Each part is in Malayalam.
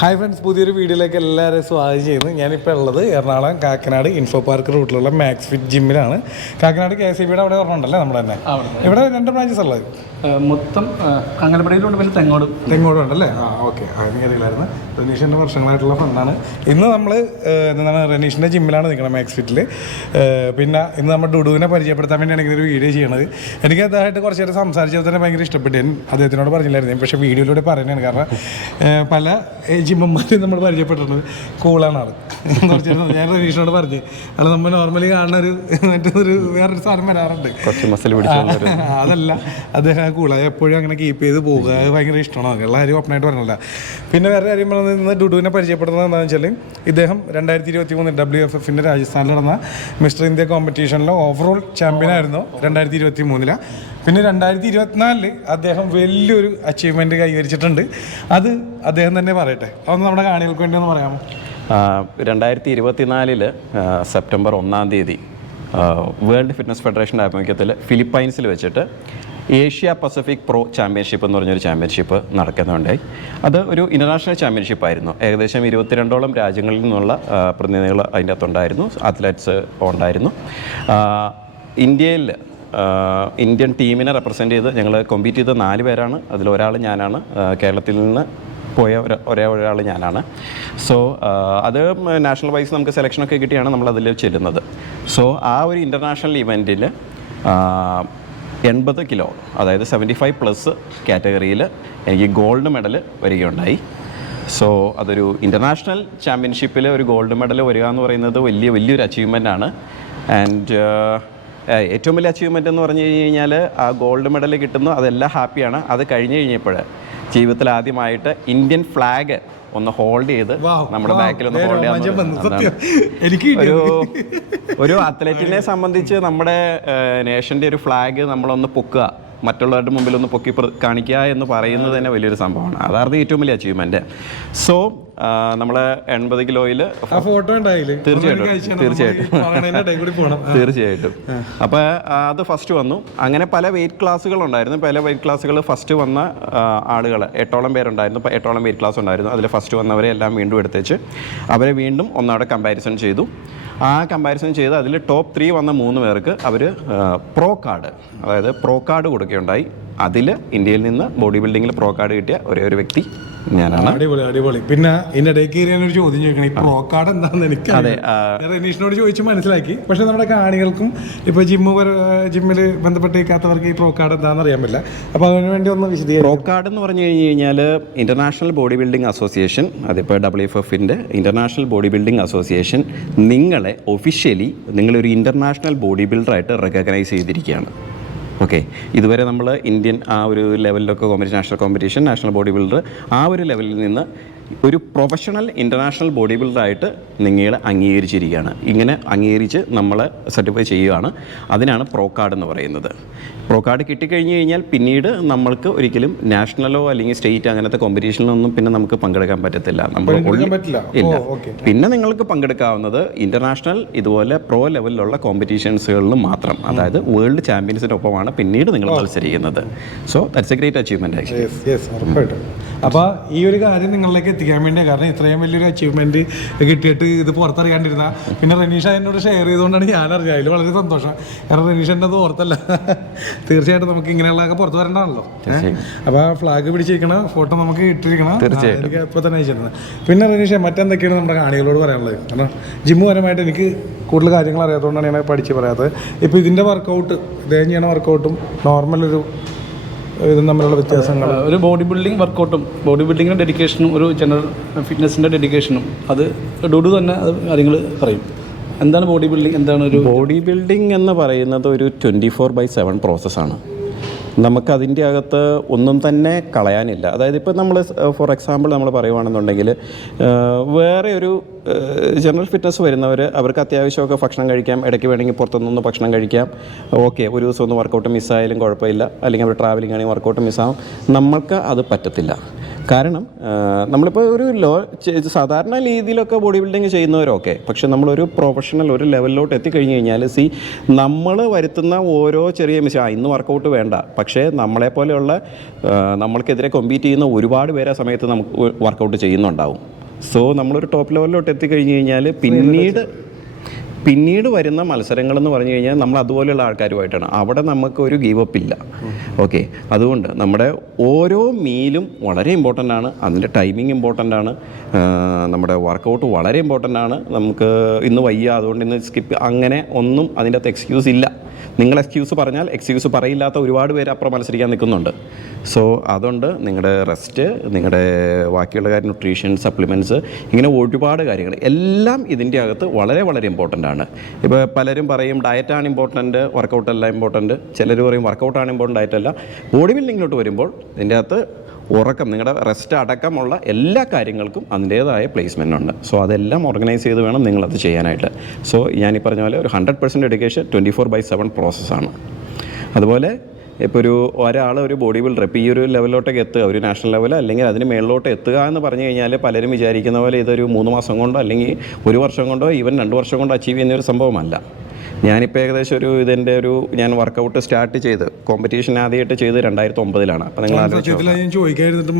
ഹായ് ഫ്രണ്ട്സ്, പുതിയൊരു വീഡിയോയിലേക്ക് എല്ലാവരെയും സ്വാഗതം ചെയ്യുന്നു. ഞാനിപ്പോൾ ഉള്ളത് എറണാകുളം കാക്കനാട് ഇൻഫോ പാർക്ക് റൂട്ടിലുള്ള മാക്സ് ഫിറ്റ് ജിമ്മിലാണ്. കാക്കനാട് KCBയുടെ അവിടെ പറഞ്ഞിട്ടുണ്ടല്ലേ നമ്മൾ തന്നെ. ഇവിടെ 2 ബ്രാഞ്ചസ് ഉള്ളത് മൊത്തം കങ്ങലപ്പടിയിലുണ്ട്, പിന്നെ തെങ്ങോടും ഉണ്ടല്ലേ. ഓക്കെ, അറിയില്ലായിരുന്നു. റനീഷിൻ്റെ വർഷങ്ങളായിട്ടുള്ള ഫ്രണ്ടാണ്. ഇന്ന് നമ്മൾ എന്താണ് റനീഷിൻ്റെ ജിമ്മിലാണ് നിൽക്കുന്നത്, മാക്സ് ഫിറ്റിൽ. പിന്നെ ഇന്ന് നമ്മൾ ഡുഡുവിനെ പരിചയപ്പെടുത്താൻ വേണ്ടിയാണ് ഇങ്ങനെ ഒരു വീഡിയോ ചെയ്യണത്. എനിക്ക് അദ്ദേഹമായിട്ട് കുറച്ച് നേരം സംസാരിച്ചത് തന്നെ ഭയങ്കര ഇഷ്ടപ്പെട്ടു. ഞാൻ അദ്ദേഹത്തിനോട് പറഞ്ഞില്ലായിരുന്നു, പക്ഷേ വീഡിയോയിലൂടെ പറയുന്നതാണ്. കാരണം പല ജിമ്മന്മാരും നമ്മൾ പരിചയപ്പെട്ടിട്ടുണ്ട്. കൂളാണ് ആൾ. ഞാൻ റനീഷിനോട് പറഞ്ഞു, അല്ല നമ്മൾ നോർമലി കാണുന്ന മറ്റൊരു വേറൊരു സാധനം വരാറുണ്ട്, അതല്ല അദ്ദേഹം കൂളായി എപ്പോഴും അങ്ങനെ കീപ്പ് ചെയ്ത് പോകുക. അത് ഭയങ്കര ഇഷ്ടമാണ്. എല്ലാ കാര്യം ഓപ്പണായിട്ട് പറഞ്ഞില്ല. പിന്നെ വേറെ കാര്യം പറഞ്ഞത്, ഇന്ന് ഡുഡുവിനെ പരിചയപ്പെടുന്നത് എന്താണെന്ന് വെച്ചാൽ, ഇദ്ദേഹം 2023 WFFൻ്റെ രാജസ്ഥാനിൽ നടന്ന മിസ്റ്റർ ഇന്ത്യ കോമ്പറ്റീഷനിലെ ഓവറോൾ ചാമ്പ്യനായിരുന്നു 2023. പിന്നെ 2024 അദ്ദേഹം വലിയൊരു അച്ചീവ്മെൻറ്റ് കൈവരിച്ചിട്ടുണ്ട്. അത് അദ്ദേഹം തന്നെ പറയട്ടെ. അതൊന്ന് നമ്മുടെ കാണികൾക്ക് വേണ്ടി ഒന്ന് പറയാമോ? 2024 സെപ്റ്റംബർ 1 വേൾഡ് ഫിറ്റ്നസ് ഫെഡറേഷൻ്റെ ആഭിമുഖ്യത്തിൽ ഫിലിപ്പൈൻസിൽ വെച്ചിട്ട് ഏഷ്യ പസഫിക് പ്രോ ചാമ്പ്യൻഷിപ്പ് എന്ന് പറഞ്ഞൊരു ചാമ്പ്യൻഷിപ്പ് നടക്കുന്നുണ്ടായി. അത് ഒരു ഇൻ്റർനാഷണൽ ചാമ്പ്യൻഷിപ്പായിരുന്നു. ഏകദേശം 22 രാജ്യങ്ങളിൽ നിന്നുള്ള പ്രതിനിധികൾ അതിൻ്റെ അകത്തുണ്ടായിരുന്നു, അത്ലറ്റ്സ് ഉണ്ടായിരുന്നു. ഇന്ത്യൻ ടീമിനെ റെപ്രസെൻ്റ് ചെയ്ത് ഞങ്ങൾ കോമ്പീറ്റ് ചെയ്ത 4 പേരാണ്. അതിലൊരാൾ ഞാനാണ്. കേരളത്തിൽ നിന്ന് പോയ ഒരാൾ ഞാനാണ്. സോ അത് നാഷണൽ വൈസ് നമുക്ക് സെലക്ഷനൊക്കെ കിട്ടിയാണ് നമ്മൾ അതിൽ ചെല്ലുന്നത്. സോ ആ ഒരു ഇൻ്റർനാഷണൽ ഇവൻറ്റിൽ 80 കിലോ, അതായത് 75+ കാറ്റഗറിയിൽ എനിക്ക് ഗോൾഡ് മെഡൽ വരികയുണ്ടായി. സോ അതൊരു ഇൻ്റർനാഷണൽ ചാമ്പ്യൻഷിപ്പിൽ ഒരു ഗോൾഡ് മെഡൽ വരിക എന്ന് പറയുന്നത് വലിയൊരു അച്ചീവ്മെൻ്റ് ആണ്. ആൻഡ് ഏറ്റവും വലിയ അച്ചീവ്മെൻ്റ് എന്ന് പറഞ്ഞു കഴിഞ്ഞാൽ ആ ഗോൾഡ് മെഡൽ കിട്ടുന്നു, അതെല്ലാം ഹാപ്പിയാണ്. അത് കഴിഞ്ഞ് കഴിഞ്ഞപ്പോൾ ജീവിതത്തിൽ ആദ്യമായിട്ട് ഇന്ത്യൻ ഫ്ലാഗ് ഒന്ന് ഹോൾഡ് ചെയ്ത് നമ്മുടെ ബാക്കിൽ ഒന്ന് ഹോൾഡ് ചെയ്യാൻ, ഒരു അത്ലറ്റിനെ സംബന്ധിച്ച് നമ്മുടെ നേഷൻ്റെ ഒരു ഫ്ലാഗ് നമ്മളൊന്ന് പൊക്കുക, മറ്റുള്ളവരുടെ മുമ്പിൽ ഒന്ന് പൊക്കി കാണിക്കുക എന്ന് പറയുന്നത് തന്നെ വലിയൊരു സംഭവമാണ്. അതായിരുന്നു ഏറ്റവും വലിയ അച്ചീവ്മെൻറ്റ്. സോ നമ്മൾ 80 കിലോയിൽ തീർച്ചയായിട്ടും അപ്പോൾ അത് ഫസ്റ്റ് വന്നു. അങ്ങനെ പല വെയിറ്റ് ക്ലാസ്സുകളുണ്ടായിരുന്നു. പല വെയിറ്റ് ക്ലാസ്സുകൾ ഫസ്റ്റ് വന്ന ആളുകൾ 8ഓളം പേരുണ്ടായിരുന്നു. 8ഓളം വെയിറ്റ് ക്ലാസ് ഉണ്ടായിരുന്നു. അതിൽ ഫസ്റ്റ് വന്നവരെ എല്ലാം വീണ്ടും എടുത്തേച്ച് അവരെ വീണ്ടും ഒന്നവിടെ കമ്പാരിസൺ ചെയ്തു. ആ കമ്പാരിസൺ ചെയ്ത് അതിൽ ടോപ്പ് 3 വന്ന 3 പേർക്ക് അവർ പ്രോ കാർഡ്, അതായത് പ്രോ കാർഡ് കൊടുക്കുകയുണ്ടായി. അതിൽ ഇന്ത്യയിൽ നിന്ന് ബോഡി ബിൽഡിങ്ങിൽ പ്രോ കാർഡ് കിട്ടിയ ഒരേ ഒരു വ്യക്തി ഞാനാണ്. അടിപൊളി. പിന്നെ ഇതിന്റെ ഇടയ്ക്ക് ഒരു ചോദ്യം ചോദിക്കണം, ഈ പ്രോ കാർഡ് എന്താണെന്ന് എനിക്ക് റനീഷിനോട് ചോദിച്ച് മനസ്സിലാക്കി. പക്ഷെ നമ്മുടെ കാണികൾക്കും ഇപ്പോൾ ജിമ്മിൽ ബന്ധപ്പെട്ടിരിക്കാത്തവർക്ക് ഈ പ്രോ കാർഡ് എന്താണെന്ന് അറിയാൻ പറ്റില്ല. അപ്പോൾ അതിന് വേണ്ടി ഒന്ന് വിശദീകരിക്കും. പ്രോ കാർഡ് എന്ന് പറഞ്ഞു കഴിഞ്ഞാൽ ഇന്റർനാഷണൽ ബോഡി ബിൽഡിംഗ് അസോസിയേഷൻ, അതിപ്പോൾ WFFൻ്റെ ഇന്റർനാഷണൽ ബോഡി ബിൽഡിംഗ് അസോസിയേഷൻ നിങ്ങളെ ഒഫീഷ്യലി നിങ്ങളൊരു ഇന്റർനാഷണൽ ബോഡി ബിൽഡറായിട്ട് റെക്കഗ്നൈസ് ചെയ്തിരിക്കുകയാണ്. ഓക്കെ, ഇതുവരെ നമ്മൾ ഇന്ത്യൻ ആ ഒരു ലെവലിലൊക്കെ നാഷണൽ ബോഡി ബിൽഡർ ആ ഒരു ലെവലിൽ നിന്ന് ഒരു പ്രൊഫഷണൽ ഇൻ്റർനാഷണൽ ബോഡി ബിൽഡറായിട്ട് നിങ്ങൾ അംഗീകരിച്ചിരിക്കുകയാണ്. ഇങ്ങനെ അംഗീകരിച്ച് നമ്മളെ സർട്ടിഫൈ ചെയ്യുകയാണ്. അതിനാണ് പ്രോ കാർഡ് എന്ന് പറയുന്നത്. പ്രോ കാർഡ് കിട്ടിക്കഴിഞ്ഞ് കഴിഞ്ഞാൽ പിന്നീട് നമ്മൾക്ക് ഒരിക്കലും നാഷണലോ അല്ലെങ്കിൽ സ്റ്റേറ്റ് അങ്ങനത്തെ കോമ്പറ്റീഷനിലൊന്നും പിന്നെ നമുക്ക് പങ്കെടുക്കാൻ പറ്റത്തില്ല. ഇല്ല. പിന്നെ നിങ്ങൾക്ക് പങ്കെടുക്കാവുന്നത് ഇൻ്റർനാഷണൽ ഇതുപോലെ പ്രോ ലെവലിലുള്ള കോമ്പറ്റീഷൻസുകളിൽ മാത്രം, അതായത് വേൾഡ് ചാമ്പ്യൻസിനൊപ്പമാണ് പിന്നീട് നിങ്ങൾ മത്സരിക്കുന്നത്. So that's A great achievement actually. അപ്പോൾ ഈ ഒരു കാര്യം നിങ്ങളിലേക്ക് എത്തിക്കാൻ വേണ്ടി, കാരണം ഇത്രയും വലിയൊരു അച്ചീവ്മെൻറ്റ് കിട്ടിയിട്ട് ഇത് പുറത്തറിയാണ്ടിരുന്ന, പിന്നെ റനീഷ എന്നോട് ഷെയർ ചെയ്തുകൊണ്ടാണ് ഞാൻ അറിഞ്ഞത്. അതിൽ വളരെ സന്തോഷം. കാരണം റനീഷ എൻ്റെ അത് ഓർത്തല്ല. തീർച്ചയായിട്ടും നമുക്ക് ഇങ്ങനെയുള്ളതൊക്കെ പുറത്ത് വരേണ്ടതാണല്ലോ. അപ്പോൾ ഫ്ലാഗ് പിടിച്ചിരിക്കണ ഫോട്ടോ നമുക്ക് ഇട്ടിരിക്കണം. എനിക്ക് ഇപ്പോൾ തന്നെ അയച്ചിരുന്നത്. പിന്നെ റനീഷ മറ്റെന്തൊക്കെയാണ് നമ്മുടെ കാണികളോട് പറയാനുള്ളത്? കാരണം ജിമ്മ് പരമായിട്ട് എനിക്ക് കൂടുതൽ കാര്യങ്ങൾ അറിയാത്തതുകൊണ്ടാണ് ഞാൻ പഠിച്ച് പറയാത്തത്. ഇപ്പോൾ ഇതിൻ്റെ വർക്കൗട്ട്, ഇദ്ദേഹം ചെയ്യണ വർക്കൗട്ടും നോർമലൊരു ഇതും തമ്മിലുള്ള വ്യത്യാസങ്ങൾ, ഒരു ബോഡി ബിൽഡിംഗ് വർക്കൗട്ടും ബോഡി ബിൽഡിങ്ങിൻ്റെ ഡെഡിക്കേഷനും ഒരു ജനറൽ ഫിറ്റ്നസിൻ്റെ ഡെഡിക്കേഷനും, അത് ഡുഡു തന്നെ അത് കാര്യങ്ങൾ പറയും. എന്താണ് ബോഡി ബിൽഡിംഗ്? എന്താണ് ഒരു ബോഡി ബിൽഡിംഗ് എന്ന് പറയുന്നത്? ഒരു 24/7 പ്രോസസ്സാണ്. നമുക്കതിൻ്റെ അകത്ത് ഒന്നും തന്നെ കളയാനില്ല. അതായത് ഇപ്പോൾ നമ്മൾ ഫോർ എക്സാമ്പിൾ നമ്മൾ പറയുകയാണെന്നുണ്ടെങ്കിൽ, വേറെ ഒരു ജനറൽ ഫിറ്റ്നസ് വരുന്നവർ അവർക്ക് അത്യാവശ്യമൊക്കെ ഭക്ഷണം കഴിക്കാം, ഇടയ്ക്ക് വേണമെങ്കിൽ പുറത്തുനിന്ന് ഭക്ഷണം കഴിക്കാം. ഓക്കെ, ഒരു ദിവസം ഒന്ന് വർക്കൗട്ട് മിസ്സായാലും കുഴപ്പമില്ല, അല്ലെങ്കിൽ അവർ ട്രാവലിംഗ് ആണെങ്കിൽ വർക്കൗട്ട് മിസ്സാകും. നമ്മൾക്ക് അത് പറ്റത്തില്ല. കാരണം നമ്മളിപ്പോൾ ഒരു സാധാരണ രീതിയിലൊക്കെ ബോഡി ബിൽഡിങ് ചെയ്യുന്നവരൊക്കെ, പക്ഷെ നമ്മളൊരു പ്രൊഫഷണൽ ഒരു ലെവലിലോട്ട് എത്തിക്കഴിഞ്ഞ് കഴിഞ്ഞാൽ നമ്മൾ വരുത്തുന്ന ഓരോ ചെറിയ ഇന്ന് വർക്കൗട്ട് വേണ്ട, പക്ഷേ നമ്മളെപ്പോലെയുള്ള നമ്മൾക്കെതിരെ കോമ്പീറ്റ് ചെയ്യുന്ന ഒരുപാട് പേരെ സമയത്ത് നമുക്ക് വർക്കൗട്ട് ചെയ്യുന്നുണ്ടാവും. സോ നമ്മളൊരു ടോപ്പ് ലെവലിലോട്ട് എത്തിക്കഴിഞ്ഞ് കഴിഞ്ഞാൽ പിന്നീട് വരുന്ന മത്സരങ്ങളെന്ന് പറഞ്ഞു കഴിഞ്ഞാൽ നമ്മൾ അതുപോലെയുള്ള ആൾക്കാരുമായിട്ടാണ്. അവിടെ നമുക്ക് ഒരു ഗീവ് അപ്പ് ഇല്ല. ഓക്കെ, അതുകൊണ്ട് നമ്മുടെ ഓരോ മീലും വളരെ ഇമ്പോർട്ടൻ്റ് ആണ്. അതിൻ്റെ ടൈമിങ് ഇമ്പോർട്ടൻ്റ് ആണ്. നമ്മുടെ വർക്കൗട്ട് വളരെ ഇമ്പോർട്ടൻ്റ് ആണ്. നമുക്ക് ഇന്ന് വയ്യ അതുകൊണ്ട് ഇന്ന് സ്കിപ്പ് അങ്ങനെ ഒന്നും അതിൻ്റെ അകത്ത് എക്സ്ക്യൂസ് ഇല്ല. നിങ്ങൾ എക്സ്ക്യൂസ് പറഞ്ഞാൽ എക്സ്ക്യൂസ് പറയില്ലാത്ത ഒരുപാട് പേര് അപ്പുറം മത്സരിക്കാൻ നിൽക്കുന്നുണ്ട്. സോ അതുകൊണ്ട് നിങ്ങളുടെ റെസ്റ്റ്, നിങ്ങളുടെ ബാക്കിയുള്ള കാര്യം, ന്യൂട്രീഷൻ, സപ്ലിമെൻറ്റ്സ്, ഇങ്ങനെ ഒരുപാട് കാര്യങ്ങൾ എല്ലാം ഇതിൻ്റെ അകത്ത് വളരെ വളരെ ഇമ്പോർട്ടൻ്റ് ആണ്. ഇപ്പോൾ പലരും പറയും ഡയറ്റാണ് ഇമ്പോർട്ടൻറ്റ്, വർക്കൗട്ടല്ല ഇമ്പോർട്ടൻറ്റ്. ചിലർ പറയും വർക്കൗട്ടാണ് ഇമ്പോർട്ടൻ്റ്, ഡയറ്റല്ല. ബോഡി ബിൽഡിങ്ങിലോട്ട് വരുമ്പോൾ ഇതിൻ്റെ അകത്ത് ഉറക്കം, നിങ്ങളുടെ റെസ്റ്റ് അടക്കമുള്ള എല്ലാ കാര്യങ്ങൾക്കും അതിൻ്റേതായ പ്ലേസ്മെൻ്റ് ഉണ്ട്. സോ അതെല്ലാം ഓർഗനൈസ് ചെയ്ത് വേണം നിങ്ങളത് ചെയ്യാനായിട്ട്. സോ ഞാൻ ഈ പറഞ്ഞ പോലെ ഒരു 100% ഡെഡിക്കേഷൻ 24/7 പ്രോസസ്സാണ്. അതുപോലെ ഇപ്പോൾ ഒരാൾ ഒരു ബോഡി ബിൽഡർ ഇപ്പോൾ ഈ ഒരു ലെവലിലോട്ടൊക്കെ എത്തുക, ഒരു നാഷണൽ ലെവൽ അല്ലെങ്കിൽ അതിന് മേളിലോട്ട് എത്തുക എന്ന് പറഞ്ഞു കഴിഞ്ഞാൽ പലരും വിചാരിക്കുന്ന പോലെ ഇതൊരു 3 മാസം കൊണ്ടോ അല്ലെങ്കിൽ 1 വർഷം കൊണ്ടോ ഈവൻ 2 വർഷം കൊണ്ടോ അച്ചീവ് ചെയ്യുന്ന ഒരു സംഭവമല്ല. ഞാനിപ്പോൾ ഏകദേശം ഞാൻ വർക്കൗട്ട് സ്റ്റാർട്ട് ചെയ്ത് കോമ്പറ്റീഷൻ ആദ്യമായിട്ട് ചെയ്ത് 2009 അപ്പോൾ നിങ്ങൾ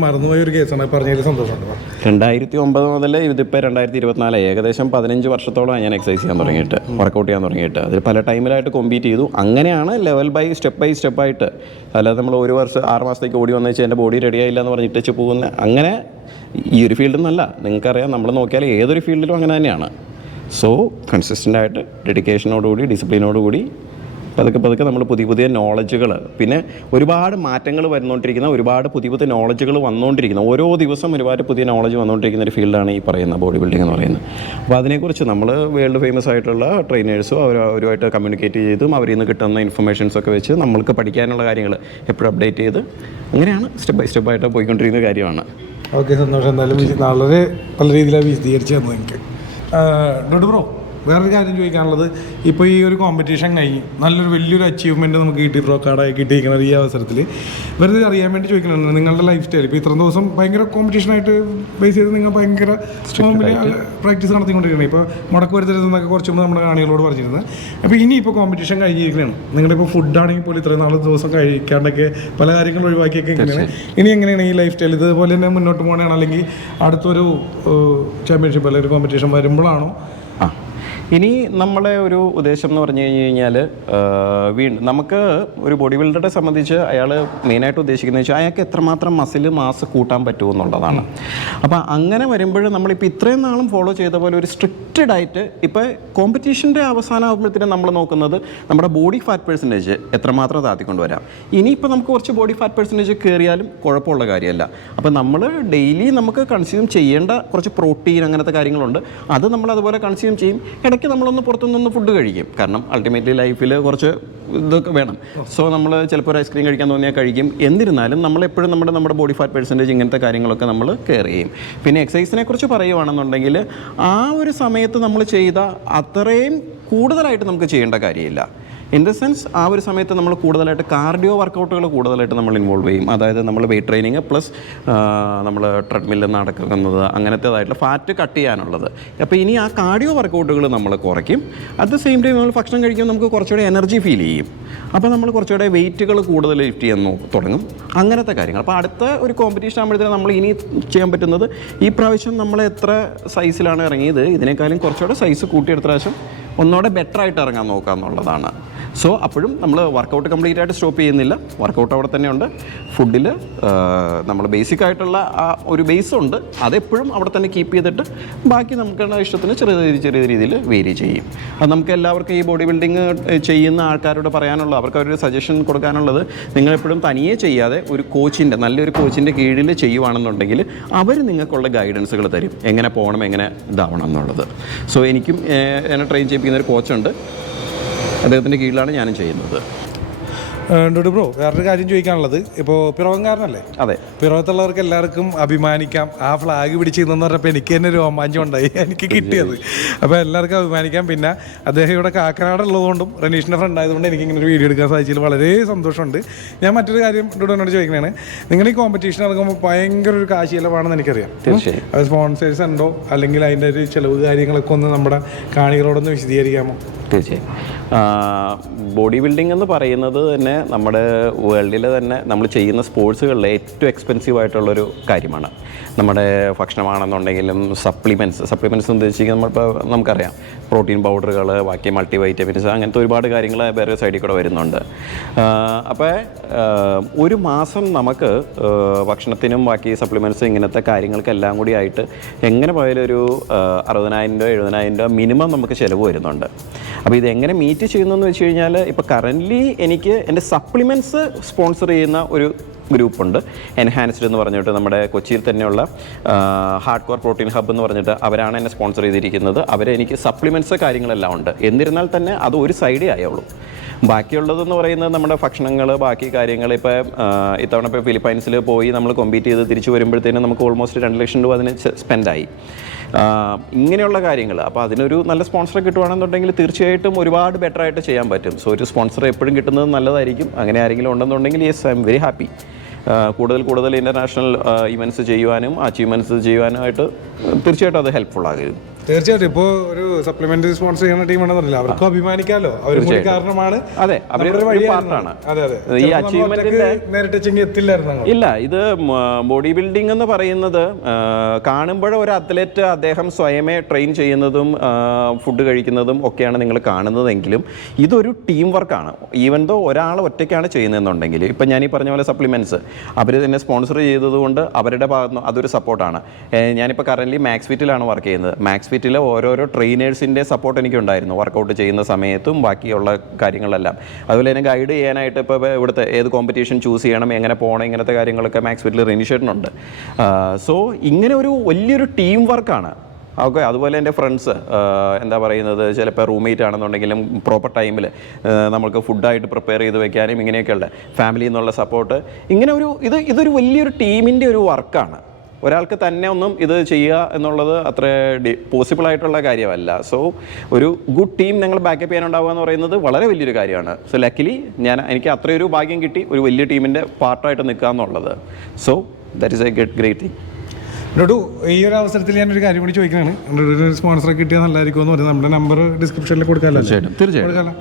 മറന്നുപോയ ഒരു കേസാണ് പറഞ്ഞതിൽ സന്തോഷമുണ്ട്. 2009 മുതൽ ഇതിപ്പോൾ 2024 ഏകദേശം 15 വർഷത്തോളം ഞാൻ എക്സസൈസ് ചെയ്യാൻ തുടങ്ങിയിട്ട്, വർക്കൗട്ട് ചെയ്യാൻ തുടങ്ങിയിട്ട്. അതിൽ പല ടൈമിലായിട്ട് കോമ്പീറ്റ് ചെയ്തു. അങ്ങനെയാണ് ലെവൽ ബൈ സ്റ്റെപ്പായിട്ട്, അല്ലാതെ നമ്മൾ 1 വർഷം 6 മാസത്തേക്ക് ഓടി വന്നു വെച്ചാൽ എൻ്റെ ബോഡി റെഡി ആയില്ല എന്ന് പറഞ്ഞിട്ട് പോകുന്ന അങ്ങനെ ഈ ഒരു ഫീൽഡിൽ നിന്നല്ല. നിങ്ങൾക്കറിയാം, നമ്മൾ നോക്കിയാൽ ഏതൊരു ഫീൽഡിലും അങ്ങനെ തന്നെയാണ്. സോ കൺസിസ്റ്റൻ്റായിട്ട് ഡെഡിക്കേഷനോടുകൂടി ഡിസിപ്ലിനോടുകൂടി പതുക്കെ നമ്മൾ പുതിയ നോളജുകൾ, പിന്നെ ഒരുപാട് മാറ്റങ്ങൾ വരുന്നുകൊണ്ടിരിക്കുന്ന, ഒരുപാട് പുതിയ നോളജുകൾ വന്നുകൊണ്ടിരിക്കുന്ന, ഓരോ ദിവസം ഒരുപാട് പുതിയ നോളജ് വന്നുകൊണ്ടിരിക്കുന്ന ഒരു ഫീൽഡാണ് ഈ പറയുന്ന ബോഡി ബിൽഡിംഗ് എന്ന് പറയുന്നത്. അപ്പോൾ അതിനെക്കുറിച്ച് നമ്മൾ വേൾഡ് ഫേമസ് ആയിട്ടുള്ള ട്രെയിനേഴ്സും അവരുമായിട്ട് കമ്മ്യൂണിക്കേറ്റ് ചെയ്തും അവരിൽ നിന്ന് കിട്ടുന്ന ഇൻഫർമേഷൻസൊക്കെ വെച്ച് നമ്മൾക്ക് പഠിക്കാനുള്ള കാര്യങ്ങൾ എപ്പോഴും അപ്ഡേറ്റ് ചെയ്ത് അങ്ങനെയാണ് സ്റ്റെപ്പ് ബൈ സ്റ്റെപ്പായിട്ട് പോയിക്കൊണ്ടിരിക്കുന്ന കാര്യമാണ്. ഓക്കെ, സന്തോഷം. എന്തായാലും വളരെ പല രീതിയിലാണ് വിശദീകരിച്ച് തന്നത് എനിക്ക്. ഡോട്ട് ബ്രോ, വേറൊരു കാര്യം ചോദിക്കാനുള്ളത്, ഇപ്പോൾ ഈ ഒരു കോമ്പറ്റീഷൻ കഴിഞ്ഞ് വലിയൊരു അച്ചീവ്മെൻറ്റ് നമുക്ക് കിട്ടി, പ്രോ കാർഡായി കിട്ടിയിരിക്കുന്നത് ഈ അവസരത്തിൽ വെറുതെ അറിയാൻ വേണ്ടി ചോദിക്കുന്നുണ്ട് നിങ്ങളുടെ ലൈഫ് സ്റ്റൈൽ. ഇപ്പോൾ ഇത്രയും ദിവസം ഭയങ്കര കോമ്പറ്റീഷനായിട്ട് ബേസ് ചെയ്ത് നിങ്ങൾ ഭയങ്കര പ്രാക്ടീസ് നടത്തിക്കൊണ്ടിരിക്കുന്നത്. ഇപ്പോൾ മുടക്ക് വരുത്തരുതെന്നൊക്കെ കുറച്ച് മുമ്പ് നമ്മുടെ കാണികളോട് പറഞ്ഞിരുന്നത്. അപ്പോൾ ഇനിയിപ്പോൾ കോമ്പറ്റീഷൻ കഴിഞ്ഞിരിക്കുകയാണ്. നിങ്ങളിപ്പോൾ ഫുഡാണെങ്കിൽ പോലും ഇത്രയും നാൾ ദിവസം കഴിക്കാണ്ടൊക്കെ പല കാര്യങ്ങൾ ഒഴിവാക്കിയൊക്കെ എങ്ങനെയാണ് ഇനി എങ്ങനെയാണ് ഈ ലൈഫ് സ്റ്റൈൽ ഇതുപോലെ തന്നെ മുന്നോട്ട് പോകണമെങ്കിൽ അല്ലെങ്കിൽ അടുത്തൊരു ചാമ്പ്യൻഷിപ്പ് അല്ലെങ്കിൽ ഒരു കോമ്പറ്റീഷൻ വരുമ്പോഴാണോ? ഇനി നമ്മളെ ഒരു ഉദ്ദേശം എന്ന് പറഞ്ഞു കഴിഞ്ഞാൽ വീണ്ടും നമുക്ക് ഒരു ബോഡി ബിൽഡറെ സംബന്ധിച്ച് അയാൾ മെയിനായിട്ട് ഉദ്ദേശിക്കുന്നത് വെച്ചാൽ അയാൾക്ക് എത്രമാത്രം മാസ് കൂട്ടാൻ പറ്റുമോ എന്നുള്ളതാണ്. അപ്പോൾ അങ്ങനെ വരുമ്പോൾ നമ്മളിപ്പോൾ ഇത്രയും നാളും ഫോളോ ചെയ്ത പോലെ ഒരു സ്ട്രിക്റ്റ് ഡയറ്റ്, ഇപ്പോൾ കോമ്പറ്റീഷൻ്റെ അവസാനമാകുമ്പോഴത്തേനും നമ്മൾ നോക്കുന്നത് നമ്മുടെ ബോഡി ഫാറ്റ് പെർസെൻറ്റേജ് എത്രമാത്രം താത്തിക്കൊണ്ട് വരാം. ഇനിയിപ്പോൾ നമുക്ക് കുറച്ച് ബോഡി ഫാറ്റ് പെർസെൻറ്റേജ് കയറിയാലും കുഴപ്പമുള്ള കാര്യമല്ല. അപ്പോൾ നമ്മൾ ഡെയിലി നമുക്ക് കൺസ്യൂം ചെയ്യേണ്ട കുറച്ച് പ്രോട്ടീൻ അങ്ങനത്തെ കാര്യങ്ങളുണ്ട്, അത് നമ്മൾ അതുപോലെ കൺസ്യൂം ചെയ്യും. ഇടയ്ക്ക് നമ്മളൊന്ന് പുറത്തുനിന്ന് ഫുഡ് കഴിക്കും, കാരണം അൾട്ടിമേറ്റ്ലി ലൈഫിൽ കുറച്ച് ഇതൊക്കെ വേണം. സോ നമ്മൾ ചിലപ്പോൾ ഒരു ഐസ്ക്രീം കഴിക്കാൻ തോന്നിയാൽ കഴിക്കും. എന്നിരുന്നാലും നമ്മളെപ്പോഴും നമ്മുടെ ബോഡി ഫാറ്റ് പെർസെൻറ്റേജ് ഇങ്ങനത്തെ കാര്യങ്ങളൊക്കെ നമ്മൾ കെയർ ചെയ്യും. പിന്നെ എക്സസൈസിനെ കുറിച്ച് പറയുവാണെന്നുണ്ടെങ്കിൽ ആ ഒരു സമയത്ത് നമ്മൾ ചെയ്ത അത്രയും കൂടുതലായിട്ട് നമുക്ക് ചെയ്യേണ്ട കാര്യമില്ല. ഇൻ ദ സെൻസ് ആ ഒരു സമയത്ത് നമ്മൾ കൂടുതലായിട്ട് കാർഡിയോ വർക്കൗട്ടുകൾ കൂടുതലായിട്ട് നമ്മൾ ഇൻവോൾവ് ചെയ്യും. അതായത് നമ്മൾ വെയിറ്റ് ട്രെയിനിങ് പ്ലസ് നമ്മൾ ട്രെഡ്മില്ലിൽ നടക്കുന്നത് അങ്ങനത്തേതായിട്ടുള്ള ഫാറ്റ് കട്ട് ചെയ്യാനുള്ളത്. അപ്പോൾ ഇനി ആ കാർഡിയോ വർക്കൗട്ടുകൾ നമ്മൾ കുറയ്ക്കും. അറ്റ് ദ സെയിം ടൈം നമ്മൾ ഭക്ഷണം കഴിക്കുമ്പോൾ നമുക്ക് കുറച്ചുകൂടെ എനർജി ഫീൽ ചെയ്യും. അപ്പോൾ നമ്മൾ കുറച്ചുകൂടെ വെയിറ്റുകൾ കൂടുതൽ ലിഫ്റ്റ് ചെയ്യാൻ തുടങ്ങും, അങ്ങനത്തെ കാര്യങ്ങൾ. അപ്പോൾ അടുത്ത ഒരു കോമ്പറ്റീഷൻ ആകുമ്പോഴത്തേനും നമ്മൾ ഇനി ചെയ്യാൻ പറ്റുന്നത് ഈ പ്രാവശ്യം നമ്മൾ എത്ര സൈസിലാണ് ഇറങ്ങിയത് ഇതിനേക്കാളും കുറച്ചുകൂടെ സൈസ് കൂട്ടിയെടുത്ത പ്രാവശ്യം ഒന്നുകൂടെ ബെറ്ററായിട്ട് ഇറങ്ങാൻ നോക്കുക എന്നുള്ളതാണ്. സോ അപ്പോഴും നമ്മൾ വർക്കൗട്ട് കംപ്ലീറ്റ് ആയിട്ട് സ്റ്റോപ്പ് ചെയ്യുന്നില്ല, വർക്കൗട്ട് അവിടെ തന്നെയുണ്ട്. ഫുഡിൽ നമ്മൾ ബേസിക് ആയിട്ടുള്ള ആ ഒരു ബേസ് ഉണ്ട്, അതെപ്പോഴും അവിടെ തന്നെ കീപ്പ് ചെയ്തിട്ട് ബാക്കി നമുക്ക് ഇഷ്ടത്തിന് ചെറിയ രീതിയിൽ വേരി ചെയ്യും. അത് നമുക്ക് എല്ലാവർക്കും ഈ ബോഡി ബിൽഡിങ് ചെയ്യുന്ന ആൾക്കാരോട് പറയാനുള്ളത്, അവർക്ക് ഒരു സജഷൻ കൊടുക്കാനുള്ളത്, നിങ്ങളെപ്പോഴും തനിയെ ചെയ്യാതെ ഒരു കോച്ചിൻ്റെ നല്ലൊരു കോച്ചിൻ്റെ കീഴിൽ ചെയ്യുവാണെന്നുണ്ടെങ്കിൽ അവർ നിങ്ങൾക്കുള്ള ഗൈഡൻസുകൾ തരും, എങ്ങനെ പോകണം എങ്ങനെ ഇതാവണം എന്നുള്ളത്. സോ എനിക്കും എന്നെ ട്രെയിൻ ചെയ്യിപ്പിക്കുന്ന ഒരു കോച്ചുണ്ട്, അദ്ദേഹത്തിൻ്റെ കീഴിലാണ് ഞാനും ചെയ്യുന്നത്. ബ്രോ, വേറൊരു കാര്യം ചോദിക്കാനുള്ളത്, ഇപ്പോൾ പിറവംകാരനല്ലേ? അതെ. പിറവത്തുള്ളവർക്ക് എല്ലാവർക്കും അഭിമാനിക്കാം. ആ ഫ്ലാഗ് പിടിച്ചിരുന്നെന്ന് പറഞ്ഞപ്പോൾ എനിക്ക് തന്നെ രോമാഞ്ചം ഉണ്ടായി, എനിക്ക് കിട്ടിയത്. അപ്പോൾ എല്ലാവർക്കും അഭിമാനിക്കാം. പിന്നെ അദ്ദേഹം ഇവിടെ കാക്കനാട് ഉള്ളതുകൊണ്ടും റനീഷിൻ്റെ ഫ്രണ്ട് ആയതുകൊണ്ട് എനിക്ക് ഇങ്ങനെ ഒരു വീഡിയോ എടുക്കാൻ സാധിച്ചതിൽ വളരെ സന്തോഷമുണ്ട്. ഞാൻ മറ്റൊരു കാര്യം എന്നോട് ചോദിക്കുന്നതാണ്, നിങ്ങൾ ഈ കോമ്പറ്റീഷൻ ഇറങ്ങുമ്പോൾ ഭയങ്കര ഒരു കാശ് ചിലവാണെന്ന് എനിക്കറിയാം. അത് സ്പോൺസേഴ്സ് ഉണ്ടോ അല്ലെങ്കിൽ അതിൻ്റെ ഒരു ചിലവ് കാര്യങ്ങളൊക്കെ ഒന്ന് നമ്മുടെ കാണികളോടൊന്ന് വിശദീകരിക്കാമോ? തീർച്ചയായും. ബോഡി ബിൽഡിംഗ് എന്ന് പറയുന്നത് തന്നെ നമ്മുടെ വേൾഡിൽ തന്നെ നമ്മൾ ചെയ്യുന്ന സ്പോർട്സുകളിൽ ഏറ്റവും എക്സ്പെൻസീവ് ആയിട്ടുള്ളൊരു കാര്യമാണ്. നമ്മുടെ ഭക്ഷണമാണെന്നുണ്ടെങ്കിലും സപ്ലിമെൻറ്റ്സ് എന്ന് ഉദ്ദേശിക്കുന്നത് നമ്മളിപ്പോൾ നമുക്കറിയാം പ്രോട്ടീൻ പൗഡറുകൾ, ബാക്കി മൾട്ടി വൈറ്റമിൻസ്, അങ്ങനത്തെ ഒരുപാട് കാര്യങ്ങൾ വേറെ സൈഡിൽ കൂടെ വരുന്നുണ്ട്. അപ്പോൾ ഒരു മാസം നമുക്ക് ഭക്ഷണത്തിനും ബാക്കി സപ്ലിമെൻറ്റ്സ് ഇങ്ങനത്തെ കാര്യങ്ങൾക്കെല്ലാം കൂടി ആയിട്ട് എങ്ങനെ പോയാലും ഒരു 60,000-70,000 രൂപ മിനിമം നമുക്ക് ചിലവ് വരുന്നുണ്ട്. അപ്പോൾ ഇതെങ്ങനെ മീറ്റ് ചെയ്യുന്നതെന്ന് വെച്ച് കഴിഞ്ഞാൽ ഇപ്പോൾ കറൻ്റ്ലി എനിക്ക് എൻ്റെ സപ്ലിമെൻറ്റ്സ് സ്പോൺസർ ചെയ്യുന്ന ഒരു ഗ്രൂപ്പുണ്ട്, എൻഹാൻസ്ഡ് എന്ന് പറഞ്ഞിട്ട് നമ്മുടെ കൊച്ചിയിൽ തന്നെയുള്ള ഹാർഡ് കോർ പ്രോട്ടീൻ ഹബ്ബ് എന്ന് പറഞ്ഞിട്ട് അവരാണ് എന്നെ സ്പോൺസർ ചെയ്തിരിക്കുന്നത്. അവരെനിക്ക് സപ്ലിമെൻറ്റ്സ് കാര്യങ്ങളെല്ലാം ഉണ്ട്. എന്നിരുന്നാൽ തന്നെ അത് ഒരു സൈഡേ ആയുള്ളൂ. ബാക്കിയുള്ളതെന്ന് പറയുന്നത് നമ്മുടെ ഭക്ഷണങ്ങൾ, ബാക്കി കാര്യങ്ങൾ. ഇപ്പോൾ ഇത്തവണ ഇപ്പോൾ ഫിലിപ്പൈൻസിൽ പോയി നമ്മൾ കോമ്പീറ്റ് ചെയ്ത് തിരിച്ചു വരുമ്പോഴത്തേനും നമുക്ക് ഓൾമോസ്റ്റ് 2 ലക്ഷം രൂപ അതിന് സ്പെൻഡായി. ഇങ്ങനെയുള്ള കാര്യങ്ങൾ. അപ്പോൾ അതിനൊരു നല്ല സ്പോൺസറെ കിട്ടുവാണെന്നുണ്ടെങ്കിൽ തീർച്ചയായിട്ടും ഒരുപാട് ബെറ്റർ ആയിട്ട് ചെയ്യാൻ പറ്റും. സോ ഒരു സ്പോൺസർ എപ്പോഴും കിട്ടുന്നത് നല്ലതായിരിക്കും. അങ്ങനെ ആരെങ്കിലും ഉണ്ടെന്നുണ്ടെങ്കിൽ yes, I am very happy. കൂടുതൽ ഇൻ്റർനാഷണൽ ഇവൻറ്റ്സ് ചെയ്യുവാനും അച്ചീവ്മെൻറ്റ്സ് ചെയ്യുവാനുമായിട്ട് തീർച്ചയായിട്ടും അത് ഹെൽപ്ഫുൾ ആകും. തീർച്ചയായിട്ടും. ഇപ്പോൾ ഒരു സപ്ലിമെന്റ് സ്പോൺസർ ചെയ്യുന്ന ടീമാണെന്ന് പറഞ്ഞില്ല, അവർക്കും അഭിമാനിക്കാമല്ലോ. അവരും കൂടി കാരണമാണ്. അതെ, അവരുടെ പാർട്ടാണ് ഈ അച്ചീവ്മെന്റിന്റെ. ഇല്ല, ഇത് ബോഡി ബിൽഡിംഗ് എന്ന് പറയുന്നത് കാണുമ്പോൾ ഒരു അത്ലറ്റ് അദ്ദേഹം സ്വയമേ ട്രെയിൻ ചെയ്യുന്നതും ഫുഡ് കഴിക്കുന്നതും ഒക്കെയാണ് നിങ്ങൾ കാണുന്നതെങ്കിലും ഇതൊരു ടീം വർക്കാണ്. ഈവൻ ദോ ഒരാൾ ഒറ്റയ്ക്കാണ് ചെയ്യുന്നതെന്നുണ്ടെങ്കിൽ, ഇപ്പം ഞാൻ ഈ പറഞ്ഞ പോലെ സപ്ലിമെന്റ്സ് അവർ തന്നെ സ്പോൺസർ ചെയ്തതുകൊണ്ട് അവരുടെ ഭാഗത്ത് അതൊരു സപ്പോർട്ടാണ്. ഞാനിപ്പോൾ കറൻ്റ്ലി മാക്സ്ഫിറ്റിലാണ് വർക്ക് ചെയ്യുന്നത്. മാക്സ്ഫിറ്റിലെ ഓരോരോ ട്രെയിനേഴ്സിൻ്റെ സപ്പോർട്ട് എനിക്കുണ്ടായിരുന്നു വർക്കൗട്ട് ചെയ്യുന്ന സമയത്തും ബാക്കിയുള്ള കാര്യങ്ങളെല്ലാം. അതുപോലെ തന്നെ ഗൈഡ് ചെയ്യാനായിട്ട് ഇപ്പോൾ ഇവിടുത്തെ ഏത് കോമ്പറ്റീഷൻ ചൂസ് ചെയ്യണം, എങ്ങനെ പോകണം, ഇങ്ങനത്തെ കാര്യങ്ങളൊക്കെ മാക്സ്ഫിറ്റിൽ റെനിഷേഷനുണ്ട്. സോ ഇങ്ങനെ ഒരു വലിയൊരു ടീം വർക്കാണ്. ഓക്കെ, അതുപോലെ എൻ്റെ ഫ്രണ്ട്സ് എന്താ പറയുന്നത്, ചിലപ്പോൾ റൂംമേറ്റ് ആണെന്നുണ്ടെങ്കിലും പ്രോപ്പർ ടൈമിൽ നമുക്ക് ഫുഡായിട്ട് പ്രിപ്പയർ ചെയ്ത് വെക്കാനും ഇങ്ങനെയൊക്കെയുള്ള ഫാമിലിയിൽ നിന്നുള്ള സപ്പോർട്ട്, ഇങ്ങനെ ഇതൊരു വലിയൊരു ടീമിൻ്റെ ഒരു വർക്കാണ്. ഒരാൾക്ക് തന്നെ ഒന്നും ഇത് ചെയ്യുക എന്നുള്ളത് അത്ര പോസിബിൾ ആയിട്ടുള്ള കാര്യമല്ല. സോ ഒരു ഗുഡ് ടീം നിങ്ങൾ ബാക്കപ്പ് ചെയ്യാനുണ്ടാവുക എന്ന് പറയുന്നത് വളരെ വലിയൊരു കാര്യമാണ്. സോ ലക്കിലി എനിക്ക് അത്രയൊരു ഭാഗ്യം കിട്ടി, ഒരു വലിയ ടീമിൻ്റെ പാർട്ടായിട്ട് നിൽക്കുക എന്നുള്ളത്. So that is a great thing. ഡോഡു, ഈ ഒരു അവസരത്തിൽ ഞാനൊരു കാര്യം കൂടി ചോദിക്കുകയാണ്. ഒരു സ്പോൺസറെ കിട്ടിയാൽ നല്ലതായിരിക്കും എന്ന് പറയുന്നത്. നമ്മുടെ നമ്പർ ഡിസ്ക്രിപ്ഷനിൽ കൊടുക്കാമല്ലോ. തീർച്ചയായിട്ടും.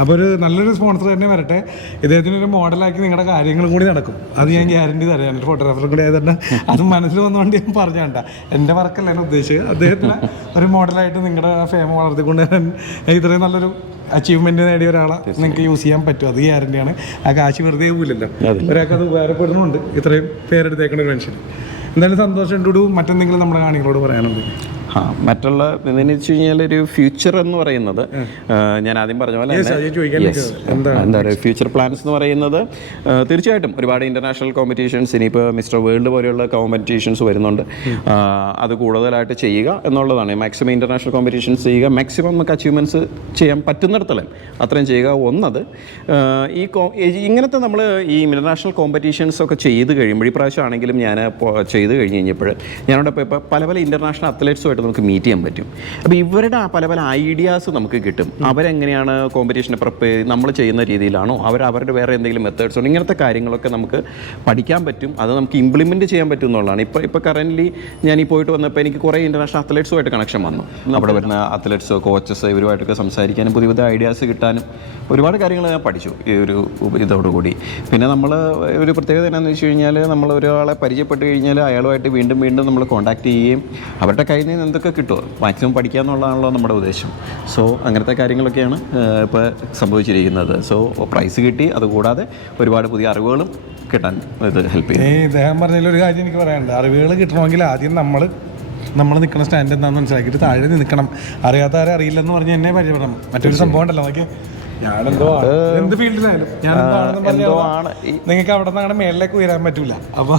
അപ്പോൾ ഒരു നല്ലൊരു സ്പോൺസർ തന്നെ വരട്ടെ. ഇദ്ദേഹത്തിനൊരു മോഡലാക്കി നിങ്ങളുടെ കാര്യങ്ങളും കൂടി നടക്കും. അത് ഞാൻ ഗ്യാരണ്ടി തരാം. ഞാനൊരു ഫോട്ടോഗ്രാഫറും കൂടി ആയതുകൊണ്ട് അത് മനസ്സിൽ വന്നുകൊണ്ട് ഞാൻ പറഞ്ഞാണ്ട. എൻ്റെ വർക്കല്ല ഞാൻ ഉദ്ദേശിച്ചത്. അദ്ദേഹത്തിന് ഒരു മോഡലായിട്ട് നിങ്ങളുടെ ഫേമ വളർത്തിക്കൊണ്ട് ഇത്രയും നല്ലൊരു അച്ചീവ്മെന്റ് നേടിയ ഒരാളെ നിങ്ങൾക്ക് യൂസ് ചെയ്യാൻ പറ്റും. അത് ഗ്യാരണ്ടിയാണ്. ആ കാശ് വെറുതെ പോവില്ലല്ലോ. ഒരാൾക്ക് അത് ഉപകാരപ്പെടുന്നുണ്ട്, ഇത്രയും പേരെടുത്തേക്കുന്ന ഒരു മനുഷ്യൻ. എന്തായാലും സന്തോഷം. ഡുഡു, മറ്റെന്തെങ്കിലും നമ്മുടെ കാണികളോട് പറയാനുണ്ട്? മറ്റുള്ള ഇതെന്ന് വെച്ച് കഴിഞ്ഞാൽ ഒരു ഫ്യൂച്ചർ എന്ന് പറയുന്നത് ഞാൻ ആദ്യം പറഞ്ഞ പോലെ എന്താ പറയുക, ഫ്യൂച്ചർ പ്ലാൻസ് എന്ന് പറയുന്നത് തീർച്ചയായിട്ടും ഒരുപാട് ഇൻ്റർനാഷണൽ കോമ്പറ്റീഷൻസ്, ഇനിയിപ്പോൾ മിസ്റ്റർ വേൾഡ് പോലെയുള്ള കോമ്പറ്റീഷൻസ് വരുന്നുണ്ട്. അത് കൂടുതലായിട്ട് ചെയ്യുക എന്നുള്ളതാണ്. മാക്സിമം ഇൻ്റർനാഷണൽ കോമ്പറ്റീഷൻസ് ചെയ്യുക, മാക്സിമം നമുക്ക് അച്ചീവ്മെൻറ്റ്സ് ചെയ്യാൻ പറ്റുന്നിടത്തോളം അത്രയും ചെയ്യുക. ഒന്നത് ഇങ്ങനത്തെ നമ്മൾ ഈ ഇൻ്റർനാഷണൽ കോമ്പറ്റീഷൻസ് ഒക്കെ ചെയ്ത് കഴിയുമ്പോൾ, ഈ പ്രാവശ്യം ആണെങ്കിലും ഞാൻ ചെയ്ത് കഴിഞ്ഞപ്പോൾ ഞാനവിടെ ഇപ്പോൾ പല ഇൻ്റർനാഷണൽ അത്ലറ്റ്സുമായിട്ട് നമുക്ക് മീറ്റ് ചെയ്യാൻ പറ്റും. അപ്പോൾ ഇവരുടെ പല ഐഡിയാസ് നമുക്ക് കിട്ടും. അവരെങ്ങനെയാണ് കോമ്പറ്റീഷനെ പ്രിപ്പയർ നമ്മൾ ചെയ്യുന്ന രീതിയിലാണോ, അവരുടെ വേറെ എന്തെങ്കിലും മെത്തേഡ്സ് ഉണ്ടോ, ഇങ്ങനത്തെ കാര്യങ്ങളൊക്കെ നമുക്ക് പഠിക്കാൻ പറ്റും. അത് നമുക്ക് ഇംപ്ലിമെൻറ്റ് ചെയ്യാൻ പറ്റും എന്നുള്ളതാണ്. ഇപ്പോൾ കറൻ്റ്ലി ഞാൻ ഈ പോയിട്ട് വന്നപ്പോൾ എനിക്ക് കുറേ ഇൻ്റർനാഷണൽ അത്ലറ്റ്സുമായിട്ട് കണക്ഷൻ വന്നു. അവിടെ വരുന്ന അത്ലറ്റ്സ്, കോച്ചസ് ഇവരുമായിട്ടൊക്കെ സംസാരിക്കാനും പുതിയ ഐഡിയാസ് കിട്ടാനും ഒരുപാട് കാര്യങ്ങൾ ഞാൻ പഠിച്ചു ഈ ഒരു ഇതോടുകൂടി. പിന്നെ നമ്മൾ ഒരു പ്രത്യേകത എന്നാന്ന് വെച്ച് കഴിഞ്ഞാൽ, നമ്മൾ ഒരാളെ പരിചയപ്പെട്ട് കഴിഞ്ഞാൽ അയാളുമായിട്ട് വീണ്ടും നമ്മൾ കോൺടാക്ട് ചെയ്യുകയും അവരുടെ കയ്യിൽ നിന്ന് എന്തൊക്കെ കിട്ടുമോ മാക്സിമം പഠിക്കുക എന്നുള്ളതാണല്ലോ നമ്മുടെ ഉദ്ദേശം. സോ അങ്ങനത്തെ കാര്യങ്ങളൊക്കെയാണ് ഇപ്പോൾ സംഭവിച്ചിരിക്കുന്നത്. സോ പ്രൈസ് കിട്ടി, അതുകൂടാതെ ഒരുപാട് പുതിയ അറിവുകളും കിട്ടാൻ ഇത് ഹെൽപ്പ് ചെയ്യും. ഇദ്ദേഹം പറഞ്ഞതിലൊരു കാര്യം എനിക്ക് പറയാനുണ്ട്. അറിവുകൾ കിട്ടണമെങ്കിൽ ആദ്യം നമ്മൾ നിൽക്കുന്ന സ്റ്റാൻഡ് എന്താണെന്ന് മനസ്സിലാക്കിയിട്ട് താഴെ നിൽക്കണം. അറിയാത്തവരെ അറിയില്ലെന്ന് പറഞ്ഞ് എന്നെ പരിചയപ്പെടണം. മറ്റൊരു സംഭവം ഉണ്ടല്ലോ, നോക്കി ഞാനെന്തോ എന്ത് ഫീൽഡിലായാലും നിങ്ങൾക്ക് അവിടെ നിന്നാണ് മേളിലേക്ക് ഉയരാൻ പറ്റൂല. അപ്പൊ